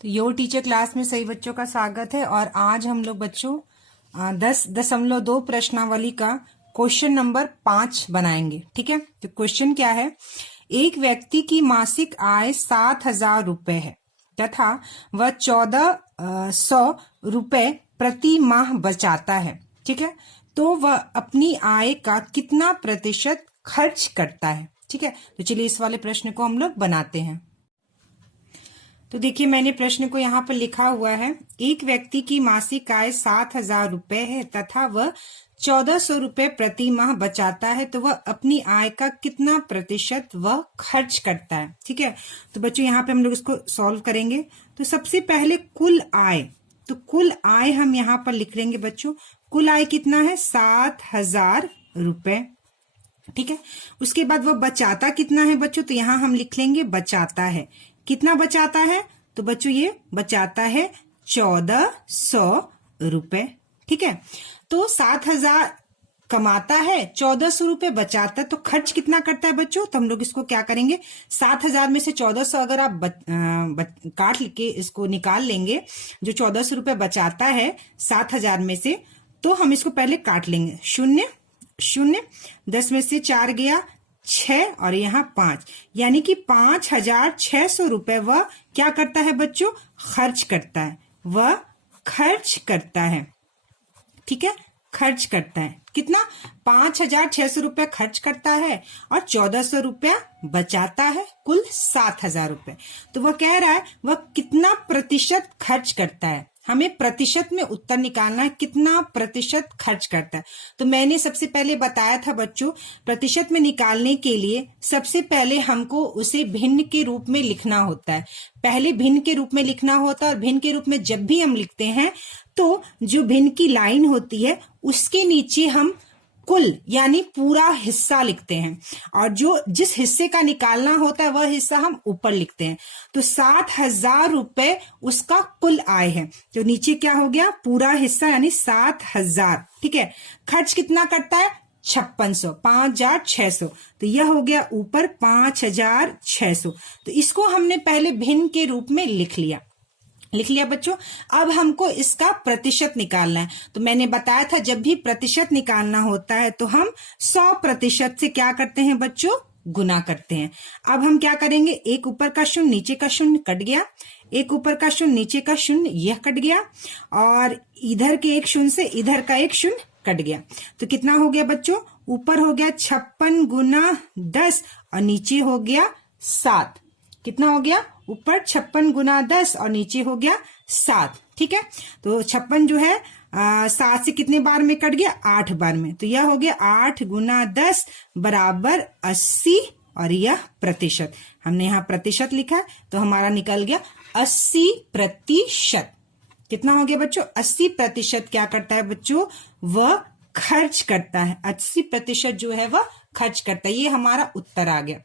तो your teacher class में सभी बच्चों का स्वागत है। और आज हम लोग बच्चों 10.2 प्रश्नावली का क्वेश्चन नंबर 5 बनाएंगे। ठीक है, तो क्वेश्चन क्या है? एक व्यक्ति की मासिक आय 7,000 रुपए है तथा वह 1,400 रुपए प्रति माह बचाता है। ठीक है, तो वह अपनी आय का कितना प्रतिशत खर्च करता है? ठीक है, तो चलिए इस वाले प्रश्न को हम लोग बनाते हैं। तो देखिए, मैंने प्रश्न को यहाँ पर लिखा हुआ है। एक व्यक्ति की मासिक आय 7,000 रुपए है तथा वह 1,400 रुपए प्रति माह बचाता है, तो वह अपनी आय का कितना प्रतिशत वह खर्च करता है? ठीक है, तो बच्चों यहाँ पे हम लोग इसको सॉल्व करेंगे। तो सबसे पहले कुल आय, तो कुल आय हम यहाँ पर लिख लेंगे बच्चों। कुल आय कितना है? 7,000 रुपए। ठीक है, उसके बाद वह बचाता कितना है बच्चों? तो यहाँ हम लिख लेंगे बचाता है। कितना बचाता है? तो बच्चों ये बचाता है 1,400 रुपए। ठीक है, तो 7,000 कमाता है, 1,400 रुपए बचाता है, तो खर्च कितना करता है बच्चों? तो हम लोग इसको क्या करेंगे, 7,000 में से 1,400 अगर आप काट के इसको निकाल लेंगे, जो 1,400 रुपए बचाता है 7,000 में से, तो हम इसको पहले काट लेंगे। 0 0, 10 में से 4 गया 6 और यहाँ 5, यानी कि 5,600 रुपए वह क्या करता है बच्चों? खर्च करता है। वह खर्च करता है। ठीक है, खर्च करता है। कितना? 5,600 रुपए खर्च करता है और 1,400 रुपया बचाता है, कुल 7,000 रुपए। तो वह कह रहा है वह कितना प्रतिशत खर्च करता है। हमें प्रतिशत में उत्तर निकालना है, कितना प्रतिशत खर्च करता है। तो मैंने सबसे पहले बताया था बच्चों, प्रतिशत में निकालने के लिए सबसे पहले हमको उसे भिन्न के रूप में लिखना होता है। पहले भिन्न के रूप में लिखना होता है, और भिन्न के रूप में जब भी हम लिखते हैं तो जो भिन्न की लाइन होती है उसके नीचे हम कुल यानी पूरा हिस्सा लिखते हैं, और जो जिस हिस्से का निकालना होता है वह हिस्सा हम ऊपर लिखते हैं। तो 7,000 रुपए उसका कुल आय है, तो नीचे क्या हो गया? पूरा हिस्सा यानी 7,000। ठीक है, खर्च कितना करता है? 5,600, 5,600, तो यह हो गया ऊपर 5,600। तो इसको हमने पहले भिन्न के रूप में लिख लिया बच्चों। अब हमको इसका प्रतिशत निकालना है। तो मैंने बताया था जब भी प्रतिशत निकालना होता है तो हम 100% से क्या करते हैं बच्चों? गुना करते हैं। अब हम क्या करेंगे, एक ऊपर का शून्य नीचे का शून्य कट गया, एक ऊपर का शून्य नीचे का शून्य यह कट गया, और इधर के एक शून्य से इधर का एक शून्य कट गया। तो कितना हो गया बच्चों? ऊपर हो गया 56 गुना 10 और नीचे हो गया 7। कितना हो गया? ऊपर 56 गुना 10 और नीचे हो गया 7। ठीक है, तो 56 जो है 7 से कितने बार में कट गया? 8 बार में। तो यह हो गया 8 गुना 10 बराबर 80, और यह प्रतिशत, हमने यहाँ प्रतिशत लिखा है तो हमारा निकल गया 80%। कितना हो गया बच्चों? 80% क्या करता है बच्चों? वह खर्च करता है। 80% जो है वह खर्च करता है। ये हमारा उत्तर आ गया।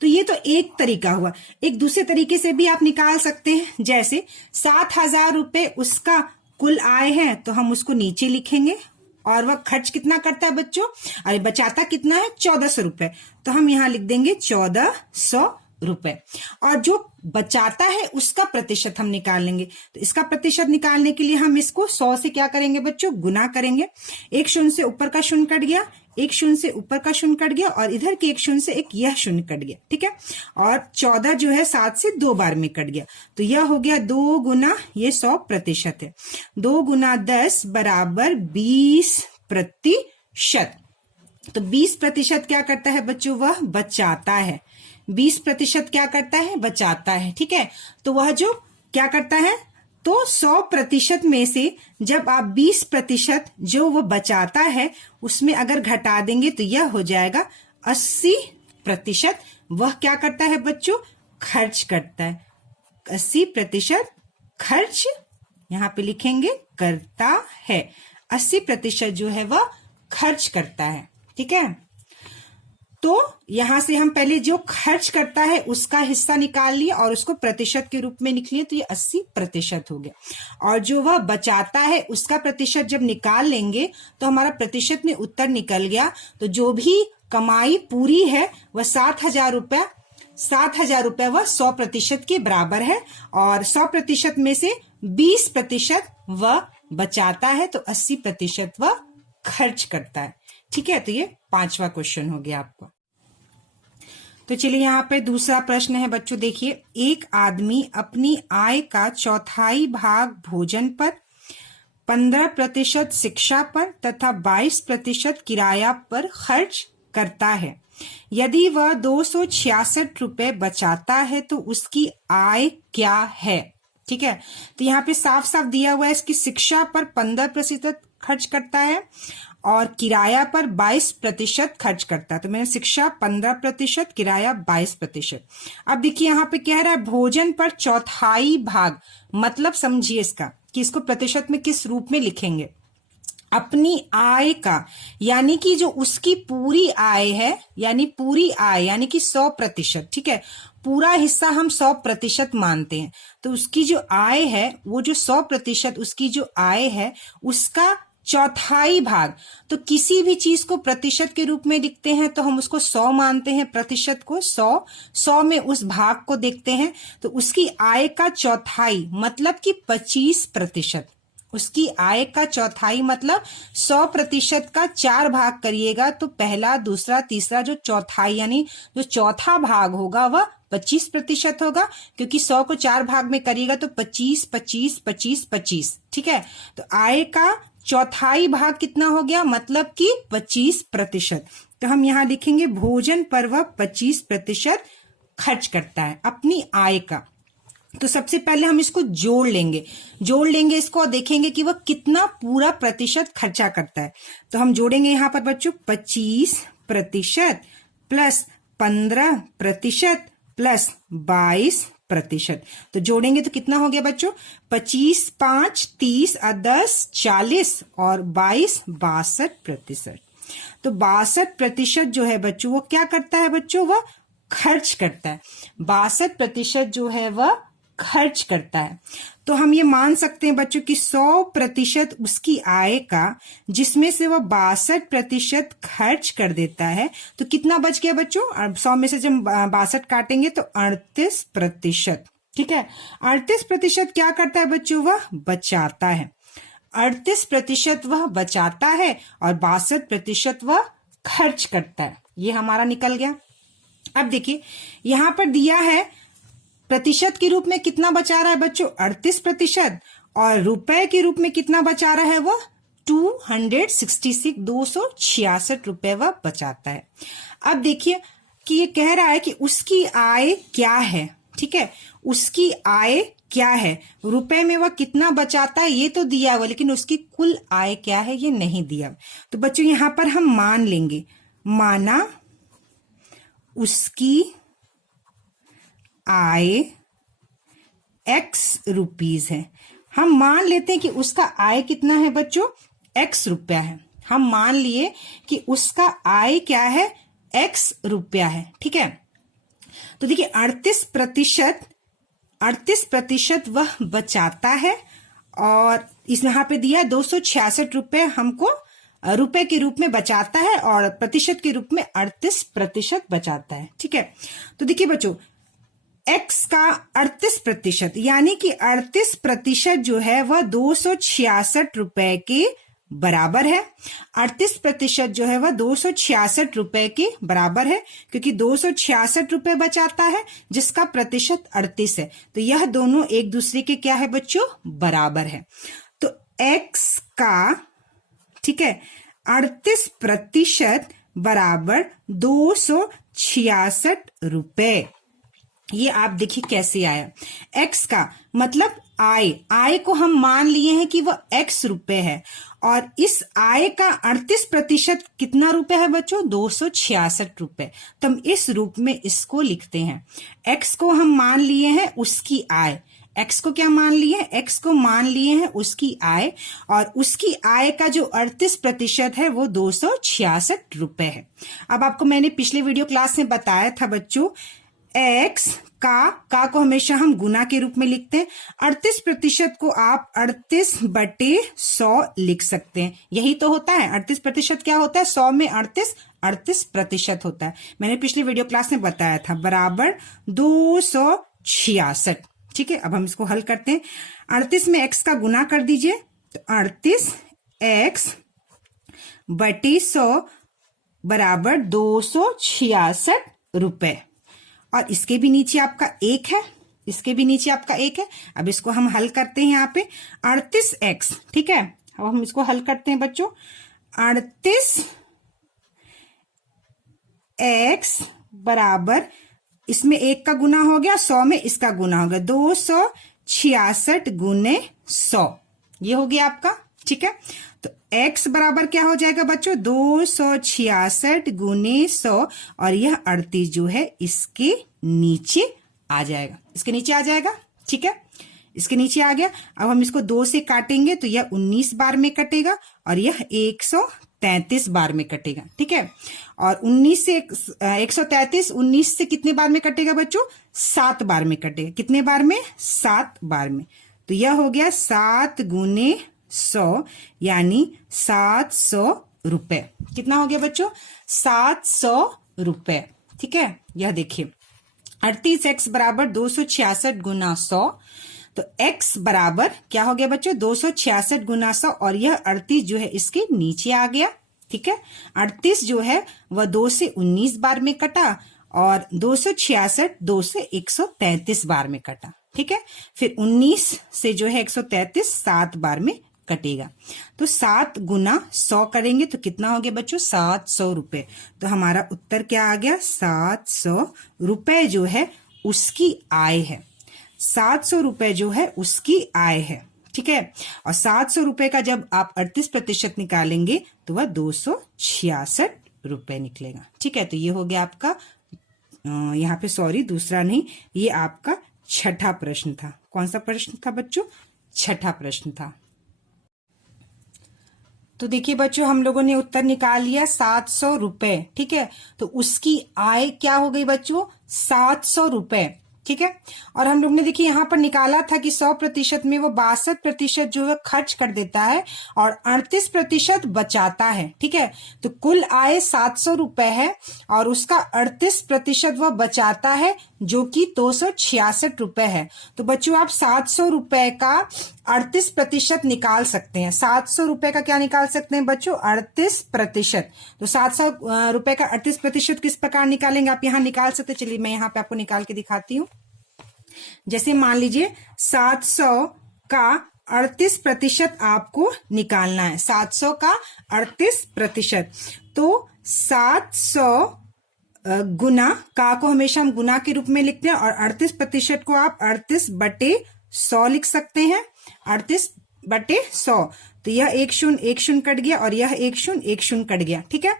तो ये तो एक तरीका हुआ। एक दूसरे तरीके से भी आप निकाल सकते हैं, जैसे 7,000 रुपए उसका कुल आय है, तो हम उसको नीचे लिखेंगे, और वह खर्च कितना करता है बच्चों? अरे बचाता कितना है? 1,400 रुपए, तो हम यहाँ लिख देंगे 1,400 रुपए। और जो बचाता है उसका प्रतिशत हम निकाल लेंगे। तो इसका प्रतिशत निकालने के लिए हम इसको 100 से क्या करेंगे बच्चों? गुना करेंगे। एक शून्य से ऊपर का शून्य कट गया, एक शून्य से ऊपर का शून्य कट गया, और इधर के एक शून्य से एक यह शून्य कट गया। ठीक है, और 14 जो है 7 से 2 बार में कट गया, तो यह हो गया 2 गुना, ये 100% है, 2 गुना 10 बराबर 20%। तो 20% क्या करता है बच्चों? वह बचाता है। 20% क्या करता है? बचाता है। ठीक है, तो वह जो क्या करता है, तो 100% में से जब आप 20% जो वो बचाता है उसमें अगर घटा देंगे तो यह हो जाएगा 80%। वह क्या करता है बच्चों? खर्च करता है। 80% खर्च यहाँ पे लिखेंगे करता है। 80% जो है वह खर्च करता है। ठीक है, तो यहां से हम पहले जो खर्च करता है उसका हिस्सा निकाल लिए और उसको प्रतिशत के रूप में लिख लिए, तो ये 80% हो गया। और जो वह बचाता है उसका प्रतिशत जब निकाल लेंगे तो हमारा प्रतिशत में उत्तर निकल गया। तो जो भी कमाई पूरी है वह 7,000 रुपया 7,000 रुपए वह 100% के बराबर है और 100% में से 20% वह बचाता है, तो 80% वह खर्च करता है। ठीक है, तो ये 5वां क्वेश्चन हो गया आपका। तो चलिए यहाँ पे दूसरा प्रश्न है बच्चों, देखिए, एक आदमी अपनी आय का 1/4 भाग भोजन पर, 15% शिक्षा पर तथा 22% किराया पर खर्च करता है। यदि वह 266 रुपए बचाता है तो उसकी आय क्या है? ठीक है, तो यहाँ पे साफ साफ दिया हुआ है इसकी शिक्षा पर 15% खर्च करता है और किराया पर 22% खर्च करता है। तो मैंने शिक्षा 15%, किराया 22%। अब देखिए यहाँ पे कह रहा है भोजन पर 1/4 भाग, मतलब समझिए इसका कि इसको प्रतिशत में किस रूप में लिखेंगे। अपनी आय का यानी कि जो उसकी पूरी आय है, यानी पूरी आय यानी कि 100%। ठीक है, पूरा हिस्सा हम 100% मानते हैं, तो उसकी जो आय है वो जो 100% उसकी जो आय है उसका 1/4 भाग। तो किसी भी चीज को प्रतिशत के रूप में लिखते हैं तो हम उसको 100 मानते हैं, प्रतिशत को 100 में उस भाग को देखते हैं, तो उसकी आय का 1/4 मतलब कि 25%। उसकी आय का 1/4 मतलब 100% का 4 भाग करिएगा तो पहला, दूसरा, तीसरा जो 1/4 यानी जो चौथा भाग होगा वह 25% होगा, क्योंकि 100 को 4 भाग में करिएगा तो 25, 25, 25, 25। ठीक है, तो आय का 1/4 भाग कितना हो गया, मतलब कि 25%। तो हम यहाँ लिखेंगे भोजन पर वह 25% खर्च करता है अपनी आय का। तो सबसे पहले हम इसको जोड़ लेंगे इसको और देखेंगे कि वह कितना पूरा प्रतिशत खर्चा करता है। तो हम जोड़ेंगे यहाँ पर बच्चों 25% प्लस 15% प्लस 22%। तो जोड़ेंगे तो कितना हो गया बच्चों, 25, 5, 30 और 10, 40 और 22, 62%। तो 62% जो है बच्चों वो क्या करता है बच्चों, वह खर्च करता है। 62% जो है वह खर्च करता है। तो हम ये मान सकते हैं बच्चों कि 100% उसकी आय का, जिसमें से वह 62% खर्च कर देता है, तो कितना बच गया बच्चों, 100 में से जब 62 काटेंगे तो 38%। ठीक है, 38% क्या करता है बच्चों, वह बचाता है। 38% वह बचाता है और 62% वह खर्च करता है। ये हमारा निकल गया। अब देखिए यहां पर दिया है प्रतिशत के रूप में कितना बचा रहा है बच्चों, 38%, और रुपए के रूप में कितना बचा रहा है वो 266 रुपए वह बचाता है। अब देखिए कि ये कह रहा है कि उसकी आय क्या है। ठीक है, उसकी आय क्या है, रुपए में वह कितना बचाता है ये तो दिया हुआ, लेकिन उसकी कुल आय क्या है ये नहीं दिया। तो बच्चों यहां पर हम मान लेंगे, माना उसकी आय x रुपीज है। हम मान लेते हैं कि उसका आय कितना है बच्चों, x रुपया है। हम मान लिए कि उसका आय क्या है, x रुपया है। ठीक है, तो देखिए 38% वह बचाता है और इस यहाँ पे दिया है 266 रुपए हमको रुपए के रूप में बचाता है और प्रतिशत के रूप में 38% बचाता है। ठीक है, तो देखिए बच्चों x का 38% यानी कि 38% जो है वह 266 रुपए के बराबर है। 38% जो है वह 266 रुपए के बराबर है, क्योंकि 266 रुपए बचाता है जिसका प्रतिशत 38 है। तो यह दोनों एक दूसरे के क्या है बच्चों, बराबर है। तो x का, ठीक है, 38% बराबर 266 रुपए। ये आप देखिए कैसे आया, x का मतलब आय को हम मान लिए हैं कि वह x रुपए है और इस आय का 38% कितना रुपए है बच्चों, 266 रुपए। तो हम इस रूप में इसको लिखते हैं। x को हम मान लिए हैं उसकी आय, x को क्या मान लिए हैं, x को मान लिए हैं उसकी आय, और उसकी आय का जो 38% है वो 266 रुपए है। अब आपको मैंने पिछले वीडियो क्लास में बताया था बच्चों, x का को हमेशा हम गुना के रूप में लिखते हैं। 38% को आप 38/100 लिख सकते हैं। यही तो होता है 38% क्या होता है, 100 में 38 38% होता है। मैंने पिछली वीडियो क्लास में बताया था, बराबर 266। ठीक है, अब हम इसको हल करते हैं। 38 में x का गुना कर दीजिए, तो 38x बटी 100 बराबर 266 रुपए। और इसके भी नीचे आपका 1 है, इसके भी नीचे आपका 1 है। अब इसको हम हल करते हैं यहाँ पे 38x। ठीक है, अब हम इसको हल करते हैं बच्चों। 38x बराबर, इसमें 1 का गुना हो गया, 100 में इसका गुना हो गया, 266 गुने 100, ये हो गया आपका। ठीक है, तो x बराबर क्या हो जाएगा बच्चों, 266 गुने 100, और यह 38 जो है इसके नीचे आ जाएगा, इसके नीचे आ जाएगा। ठीक है, इसके नीचे आ गया। अब हम इसको 2 से काटेंगे तो यह 19 बार में कटेगा और यह 133 बार में कटेगा। ठीक है, और 19 से 133, 19 से कितने बार में कटेगा बच्चों, 7 बार में कटेगा। कितने बार में, 7 बार में। तो यह हो गया 7 गुने 100 यानी 700 रुपए। कितना हो गया बच्चों, 700 रुपए। ठीक है, यह देखिए 38x बराबर 266 गुना 100, तो x बराबर क्या हो गया बच्चों, 266 गुना 100, और यह 38 जो है इसके नीचे आ गया। ठीक है, 38 जो है वह 2 से 19 बार में कटा और 266 2 से 133 बार में कटा। ठीक है, फिर 19 से जो है 133 7 बार में कटेगा। तो 7 गुना 100 करेंगे तो कितना हो गया बच्चों, 700 रुपए। तो हमारा उत्तर क्या आ गया, 700 रुपए जो है उसकी आय है। 700 रुपए जो है उसकी आय है। ठीक है, और 700 रुपए का जब आप 38% निकालेंगे तो वह 266 रुपए निकलेगा। ठीक है, तो ये हो गया आपका, यहाँ पे सॉरी दूसरा नहीं, ये आपका छठा प्रश्न था। कौन सा प्रश्न था बच्चों, छठा प्रश्न था। तो देखिए बच्चों, हम लोगों ने उत्तर निकाल लिया 700 रुपए। ठीक है, तो उसकी आय क्या हो गई बच्चों, 700 रुपए। ठीक है, और हम लोग ने देखिए यहाँ पर निकाला था कि 100% में वो 62% जो है खर्च कर देता है और 38% बचाता है। ठीक है, तो कुल आय 700 रुपए है और उसका 38% वह बचाता है जो कि 266 रुपए है। तो बच्चों आप 700 रुपए का 38% निकाल सकते हैं। 700 रुपए का क्या निकाल सकते हैं बच्चों, 38%। तो 700 रुपए का 38% किस प्रकार निकालेंगे, आप यहाँ निकाल सकते। चलिए मैं यहाँ पे आपको निकाल के दिखाती हूँ। जैसे मान लीजिए 700 का 38% आपको निकालना है, 700 का 38%। तो 700 गुना, का को हमेशा हम गुना के रूप में लिखते हैं, और 38% को आप 38/100 लिख सकते हैं। 38/100, तो यह 1 0 कट गया और यह 1 0 कट गया। ठीक है,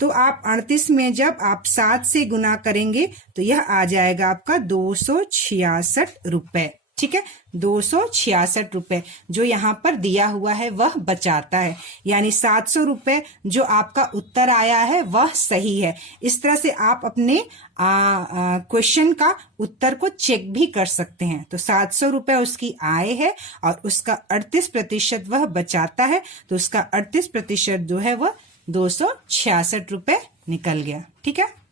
तो आप 38 में जब आप 7 से गुना करेंगे तो यह आ जाएगा आपका 266 रुपए। ठीक है, 266 रुपए जो यहाँ पर दिया हुआ है वह बचाता है, यानी 700 रुपए जो आपका उत्तर आया है वह सही है। इस तरह से आप अपने क्वेश्चन का उत्तर को चेक भी कर सकते हैं। तो 700 रुपए उसकी आय है और उसका 38% वह बचाता है, तो उसका 38% जो है वह 266 रुपए निकल गया। ठीक है।